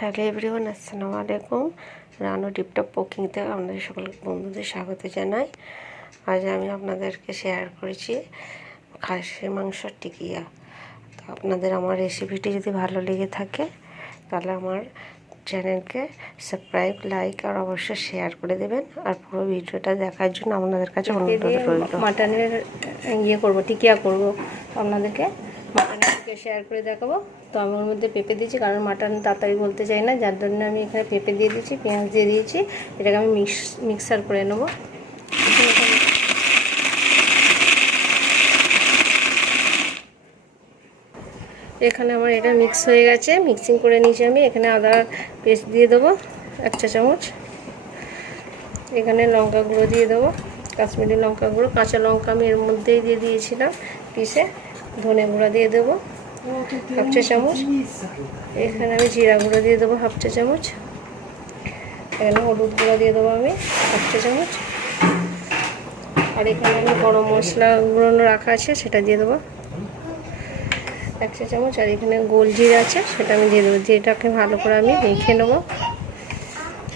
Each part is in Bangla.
হ্যালো এভরিওয়ান, আসসালামু আলাইকুম। রানু টিপটপ কুকিংতে আপনাদের সকল বন্ধুদের স্বাগত জানাই। আজ আমি আপনাদেরকে শেয়ার করেছি খাসির মাংসর টিকিয়া। তো আপনাদের আমার রেসিপিটি যদি ভালো লেগে থাকে তাহলে আমার চ্যানেলকে সাবস্ক্রাইব, লাইক আর অবশ্যই শেয়ার করে দেবেন। আর পুরো ভিডিওটা দেখার জন্য আপনাদের কাছে অনুরোধ রইল। মাটনের করব, টিকিয়া করব, আপনাদেরকে মাটনের টিকিয়া শেয়ার করে দেখাবো। তো আমি ওর মধ্যে পেঁপে দিয়েছি, কারণ মাটন তাড়াতাড়ি বলতে চাই না, যার জন্য আমি এখানে পেঁপে দিয়ে দিয়েছি, পেঁয়াজ দিয়ে দিয়েছি। এটাকে আমি মিক্সার করে নেব। এখানে আমার এটা মিক্স হয়ে গেছে, মিক্সিং করে নিয়েছি আমি। এখানে আদা পেস্ট দিয়ে দেবো 1 চা চামচ। এখানে লঙ্কা গুঁড়ো দিয়ে দেবো, কাশ্মীরি লঙ্কা গুঁড়ো। কাঁচা লঙ্কা আমি এর মধ্যেই দিয়ে দিয়েছিলাম পিসে। ধনে গুঁড়া দিয়ে দেবো 1 চা চামচ। এখানে আমি জিরা গুঁড়ো দিয়ে দেবো 1/2 চা চামচ। এখানে হলুদ গুঁড়ো দিয়ে দেবো আমি 1 চা চামচ। আর এখানে আমি গরম মশলা গুঁড়ো রাখা আছে, সেটা দিয়ে দেবো 1 চা চামচ। আর এখানে গোল জিরা আছে, সেটা আমি দিয়ে দেবো। যেটাকে ভালো করে আমি মেখে নেবো।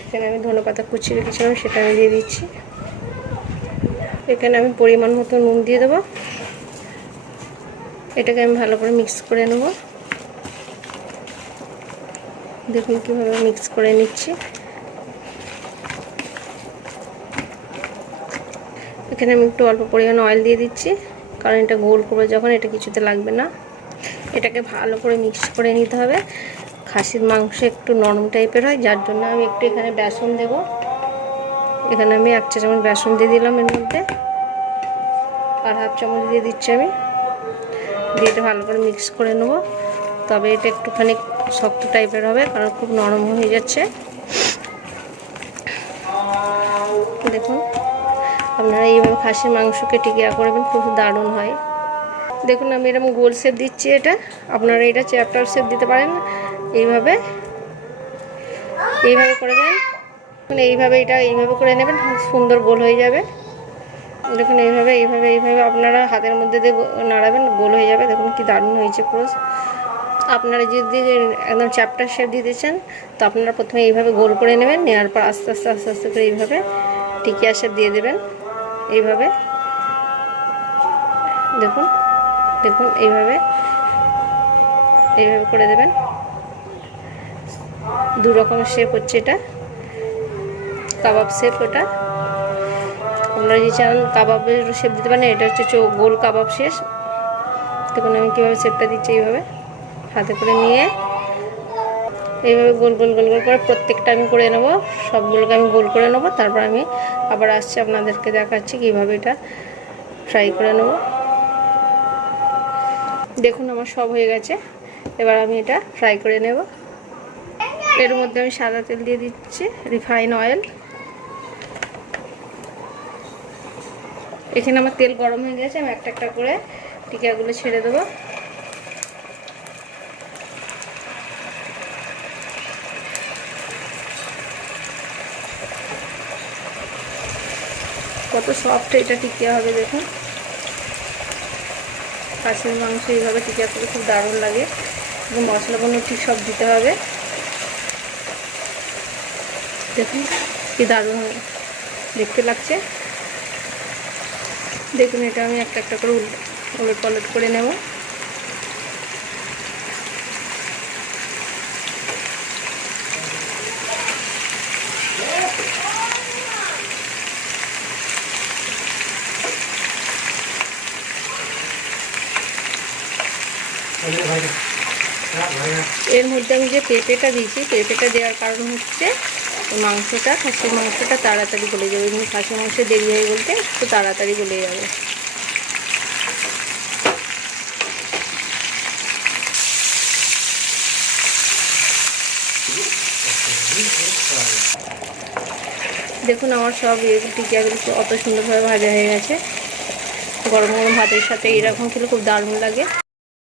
এখানে আমি ধনেপাতা কুচি রেখেছিলাম, সেটা আমি দিয়ে দিচ্ছি। এখানে আমি পরিমাণ মতো নুন দিয়ে দেবো। এটাকে আমি ভালো করে মিক্স করে নেব। দেখুন কীভাবে মিক্স করে নিচ্ছি। এখানে আমি একটু অল্প পরিমাণ অয়েল দিয়ে দিচ্ছি, কারণ এটা গোল করবো যখন, এটা কিছুতে লাগবে না। এটাকে ভালো করে মিক্স করে নিতে হবে। খাসির মাংস একটু নরম টাইপের হয়, যার জন্য আমি একটু এখানে বেসন দেব। এখানে আমি 1 চা চামচ বেসন দিয়ে দিলাম এর মধ্যে, আর 1/2 চামচ দিয়ে দিচ্ছি আমি। দিয়ে এটা ভালো করে মিক্স করে নেব। তবে এটা একটুখানি শক্ত টাইপের হবে, কারণ খুব নরম হয়ে যাচ্ছে। দেখুন, আপনারা এইভাবে খাসির মাংসকে টিকিয়া করবেন, খুব দারুণ হয়। দেখুন আমি এরকম গোল শেপ দিচ্ছি। এটা আপনারা এটা চ্যাপ্টার শেপ দিতে পারেন। এইভাবে করে দেন, মানে এইভাবে করে নেবেন, সুন্দর গোল হয়ে যাবে। দেখুন এইভাবে আপনারা হাতের মধ্যে দিয়ে নাড়াবেন, গোল হয়ে যাবে। দেখুন কি দারুণ হয়েছে পুরো। আপনারা যদি একদম চ্যাপ্টার শেপ দিতে চান, তো আপনারা প্রথমে এইভাবে গোল করে নেবেন, নেওয়ার পর আস্তে আস্তে করে এইভাবে টিকিয়া শেপ দিয়ে দেবেন। এইভাবে দেখুন এইভাবে করে দেবেন। 2 রকমের শেপ হচ্ছে। এটা কাবাব শেপ, ওটা আপনারা যদি চান কাবাবের শেপ দিতে পারেন। এটা হচ্ছে গোল কাবাব শেষ। দেখুন আমি কীভাবে শেপটা দিচ্ছি। এইভাবে হাতে করে নিয়ে এইভাবে গোল করে প্রত্যেকটা আমি করে নেব। সবগুলোকে আমি গোল করে নেব। তারপর আমি আবার আসছি, আপনাদেরকে দেখাচ্ছি কীভাবে এটা ফ্রাই করে নেব। দেখুন আমার সব হয়ে গেছে। এবার আমি এটা ফ্রাই করে নেব। এর মধ্যে আমি সাদা তেল দিয়ে দিচ্ছি, রিফাইন অয়েল। এখানে আমার তেল গরম হয়ে গেছে। আমি একটা করে টিকিয়াগুলো ছেড়ে দেবো। কত সফট এটা টিকিয়া হবে দেখুন। খাসির মাংস এইভাবে টিকিয়া করে খুব দারুণ লাগে। এবং মশলাগুলো ঠিক সব দিতে হবে। দেখুন কি দারুণ দেখতে লাগছে। দেখুন এটা আমি একটা করে উলট পালট করে নেব। এর মধ্যে আমি যে পেঁপেটা দিয়েছি, পেঁপেটা দেওয়ার কারণ হচ্ছে খাসির মাংসটা তাড়াতাড়ি গলে যাবে। এবং খাসির মাংস দেরি হয়ে বলতে একটু তাড়াতাড়ি গলে যাবে। দেখুন আমার সব টিকিয়াগুলো অত সুন্দরভাবে ভাজা হয়ে গেছে। গরম গরম ভাতের সাথে এরকম খেলে খুব দারুণ লাগে।